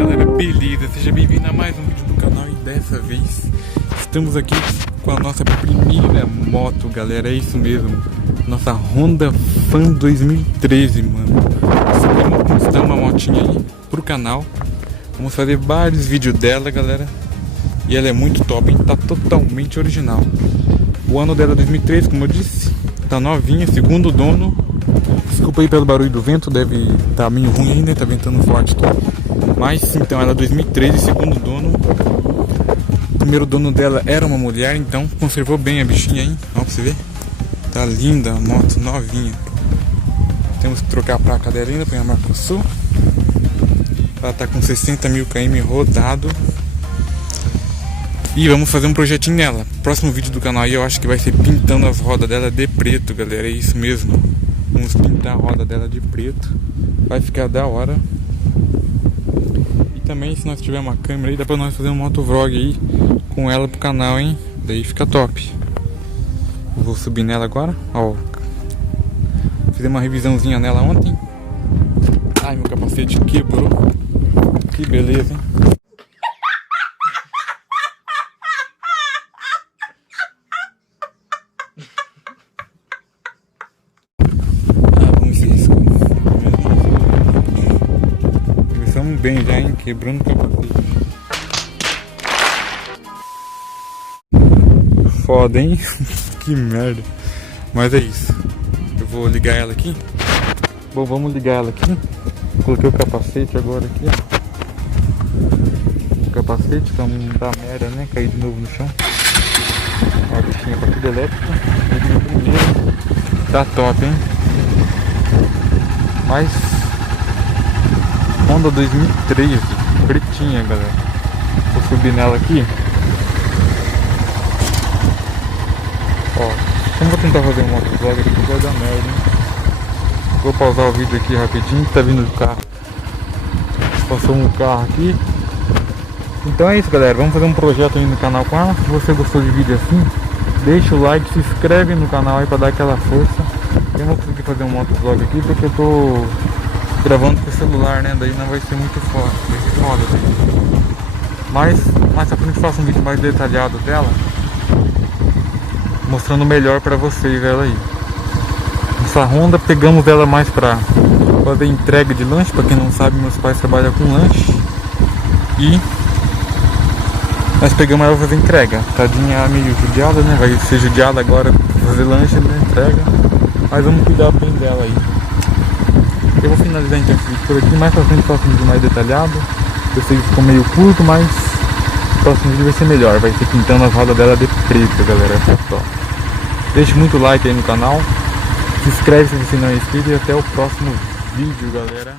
galera, beleza? Seja bem-vindo a mais um vídeo do canal e dessa vez estamos aqui com a nossa primeira moto, galera, é isso mesmo, nossa Honda Fan 2013, mano. Vamos conquistar uma motinha aí pro canal, vamos fazer vários vídeos dela, galera, e ela é muito top, hein? Tá totalmente original. O ano dela é 2013, como eu disse, tá novinha, segundo dono. Desculpa aí pelo barulho do vento, deve estar meio ruim aí, né? Tá ventando forte, tá? Mas então ela é 2013, segundo dono. O primeiro dono dela era uma mulher, então conservou bem a bichinha, hein? Ó, pra você ver. Tá linda a moto, novinha. Temos que trocar a placa dela ainda, põe a marca Sul. Ela tá com 60 mil km rodado. E vamos fazer um projetinho nela. Próximo vídeo do canal aí eu acho que vai ser pintando as rodas dela de preto, galera. É isso mesmo. Vamos pintar a roda dela de preto. Vai ficar da hora. E também, se nós tiver uma câmera aí, dá pra nós fazer um motovlog aí com ela pro canal, hein? Daí fica top. Vou subir nela agora. Ó, fiz uma revisãozinha nela ontem. Ai, meu capacete quebrou. Que beleza, hein? Bem já, hein? Quebrando o capacete. Foda, hein? Que merda. Mas é isso. Eu vou ligar ela aqui. Bom, vamos ligar ela aqui. Coloquei o capacete agora aqui, ó. O capacete tá da merda, né? Caí de novo no chão. Ó, a bichinha tá tudo elétrica. Tá top, hein? Mas Honda 2013, pretinha, galera. Vou subir nela aqui. Ó, como vou tentar fazer um motovlog aqui, vai dar merda, hein? Vou pausar o vídeo aqui rapidinho, que tá vindo do carro. Passou um carro aqui. Então é isso, galera, vamos fazer um projeto aí no canal com ela. Se você gostou de vídeo assim, deixa o like, se inscreve no canal aí pra dar aquela força. Eu não vou conseguir fazer um motovlog aqui porque eu tô gravando com o celular, né? Daí não vai ser muito foda, vai ser foda, né? Mas mais pra frente faço um vídeo mais detalhado dela, mostrando melhor pra vocês ela aí. Essa Honda pegamos ela mais pra fazer entrega de lanche. Pra quem não sabe, meus pais trabalham com lanche. E nós pegamos ela pra fazer entrega. Tadinha meio judiada, né? Vai ser judiada agora pra fazer lanche, né? Entrega. Mas vamos cuidar bem dela aí. Eu vou finalizar então esse vídeo por aqui, mais pra frente faço um vídeo mais detalhado. Eu sei que ficou meio curto, mas o próximo vídeo vai ser melhor. Vai ser pintando as rodas dela de preto, galera. Top. Deixe muito like aí no canal. Se inscreve se você não é inscrito e até o próximo vídeo, galera.